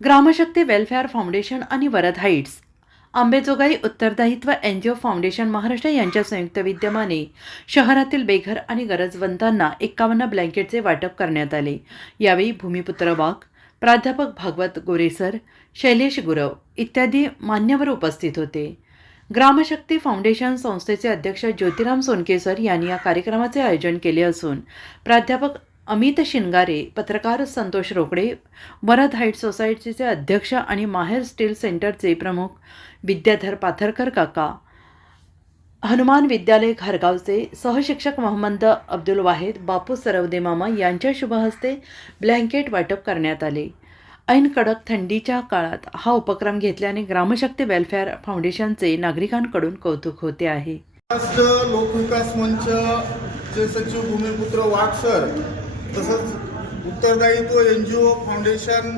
ग्रामशक्ती welfare foundation आणि Varad heights. Ambejogai Uttardayitva N G O foundation Maharashtra यांच्या संयुक्त विद्यमाने शहरातील बेघर आणि गरजवंतांना एक्कावन्न ब्लँकेटचे वाटप करण्यात आले. यावेळी भूमिपुत्र वाघ प्राध्यापक भागवत गोरेसर शैलेश गुरव इत्यादी मान्यवर उपस्थित होते. ग्रामशक्ती फाउंडेशन संस्थेचे अध्यक्ष ज्योतिराम सोनकेसर यांनी या कार्यक्रमाचे आयोजन केले असून प्राध्यापक अमित शिंगारे पत्रकार संतोष रोकडे वरद हाईट सोसायटीचे अध्यक्ष आणि माहेर स्टील सेंटरचे प्रमुख विद्याधर पाथरकर काका हनुमान विद्यालय खारगावचे सहशिक्षक मोहम्मद अब्दुल वाहेद बापू सरवदे मामा यांच्या शुभहस्ते ब्लँकेट वाटप करण्यात आले. ऐन कडक थंडीच्या काळात हा उपक्रम घेतल्याने ग्रामशक्ती वेलफेअर फाउंडेशनचे नागरिकांकडून कौतुक होते आहे. महाराष्ट्र लोकविकास मंचचे सचिव भूमिपुत्र वाघ सर तसंच Uttardayitva N G O foundation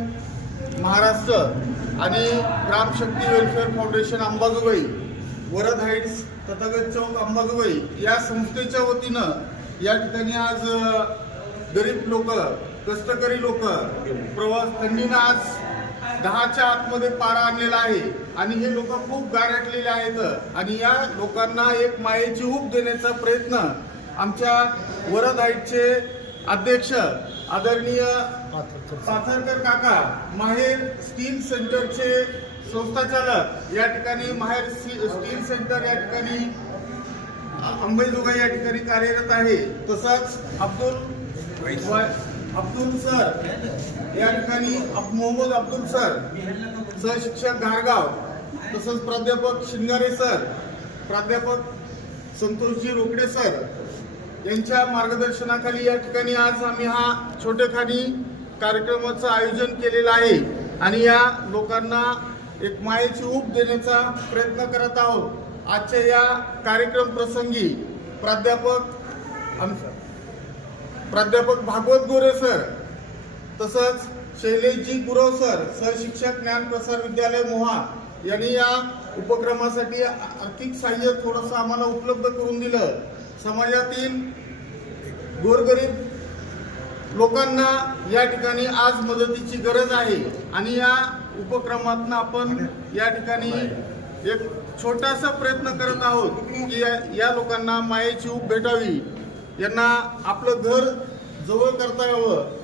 Maharashtra आणि Gramshakti welfare foundation Ambajogai Varad heights Tathagat चौक अंबाजोगाई या संस्थेच्या वतीनं या ठिकाणी आज गरीब लोक कष्टकरी लोक प्रवास थंडीनं आज दहाच्या आतमध्ये पारा आणलेला आहे आणि हे लोक खूप गारटलेले आहेत आणि या लोकांना एक मायेची ऊब देण्याचा प्रयत्न आमच्या वरद हाईटचे अध्यक्ष आदरणीय पाथरकर काका माहेर स्टील सेंटरचे संस्थाचालक या ठिकाणी माहेर स्टी- स्टील सेंटर या ठिकाणी अंबेजोगाई या ठिकाणी कार्यरत आहे. तसंच अब्दुल अब्दुल सर या ठिकाणी मोहम्मद अब्दुल सर सहशिक्षक गारगाव तसंच प्राध्यापक शिंगारे सर प्राध्यापक संतोषजी रोकडे सर यांच्या मार्गदर्शनाखाली या ठिकाणी आज आम्ही हा छोटेखानी कार्यक्रमाचं आयोजन केलेलं आहे आणि या लोकांना एक मायेची ऊब देण्याचा प्रयत्न करत आहोत. आजच्या या कार्यक्रम प्रसंगी प्राध्यापक आम- प्राध्यापक भागवत गोरे सर तसंच शैलेशजी गुरव सर सहशिक्षक ज्ञान प्रसार विद्यालय मोहा यांनी या उपक्रमासाठी आर्थिक सहाय्य थोडंसं आम्हाला उपलब्ध करून दिलं. समाजातील गोरगरीब लोकांना या ठिकाणी आज मदतीची गरज आहे आणि या उपक्रमातून आपण या ठिकाणी एक छोटासा प्रयत्न करत आहोत की या- या लोकांना मायेची ऊब भेटावी. यांना आपलं घर जवळ करता यावं.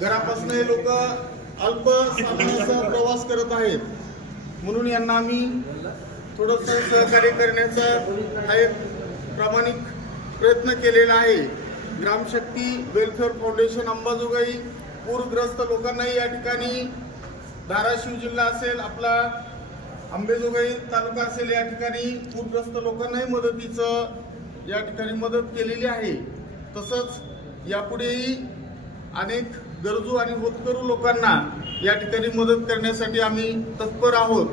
घरापासून हे लोक अल्प साधनासह प्रवास करत आहेत. म्हणून यांना आम्ही थोडंसं सहकार्य करण्याचा हा एक प्रामाणिक प्रयत्न केलेला आहे. ग्रामशक्ती वेलफेअर फाउंडेशन अंबाजोगाई पूरग्रस्त लोकांनाही या ठिकाणी धाराशिव जिल्हा असेल आपला अंबेजोगाई तालुका असेल या ठिकाणी पूरग्रस्त लोकांनाही मदतीचं या ठिकाणी मदत केलेली आहे. तसंच यापुढेही अनेक गरजू आणि होतकरू लोकांना या ठिकाणी मदत करण्यासाठी आम्ही तत्पर आहोत.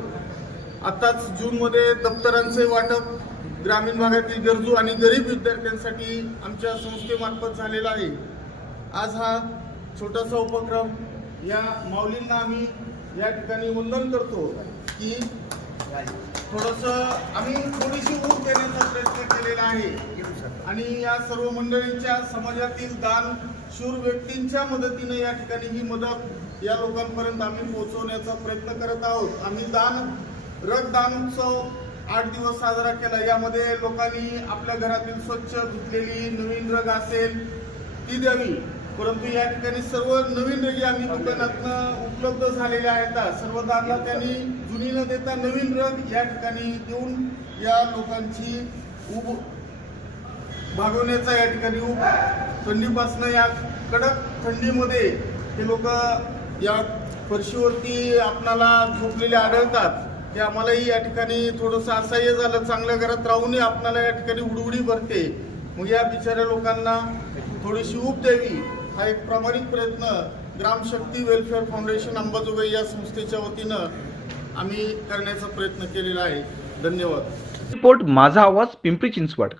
आत्ताच जूनमध्ये दप्तरांचे वाटप ग्रामीण भागातील गरजू आणि गरीब विद्यार्थ्यांसाठी आमच्या संस्थेमार्फत झालेला आहे. आज हा छोटासा उपक्रम या माऊलींना आम्ही या ठिकाणी वंदन करतो की थोडस आम्ही थोडीशी ऊर देण्याचा प्रयत्न केलेला आहे. आणि या सर्व मंडळींच्या समाजातील दान शूर व्यक्तींच्या मदतीने या ठिकाणी ही मदत या लोकांपर्यंत आम्ही पोहोचवण्याचा प्रयत्न करत आहोत. आम्ही दान रक्तदान उत्सव आठ दिवस साजरा केला. यामध्ये लोकांनी आपल्या घरातील स्वच्छ धुतलेली नवीन रग असेल ती द्यावी. परंतु या ठिकाणी सर्व नवीन रगी आम्ही दुकानातनं उपलब्ध झालेले आहेत. सर्व त्यांनी जुनी न देता नवीन रग या ठिकाणी देऊन या लोकांची उब भागवण्याचा या ठिकाणी उब थंडीपासनं या कडक थंडीमध्ये हे लोक या फरशीवरती आपणाला झोपलेले आढळतात. ते आम्हालाही या ठिकाणी थोडंसं असह्य झालं चांगल्या घरात राहूनही आपणाला या ठिकाणी उडउडी भरते. मग या बिचाऱ्या लोकांना थोडीशी ऊब द्यावी हा एक प्रामाणिक प्रयत्न ग्रामशक्ती वेलफेअर फाउंडेशन अंबाजोगाई या संस्थेच्या वतीनं आम्ही करण्याचा प्रयत्न केलेला आहे. धन्यवाद. रिपोर्ट माझा आवाज पिंपरी चिंचवड.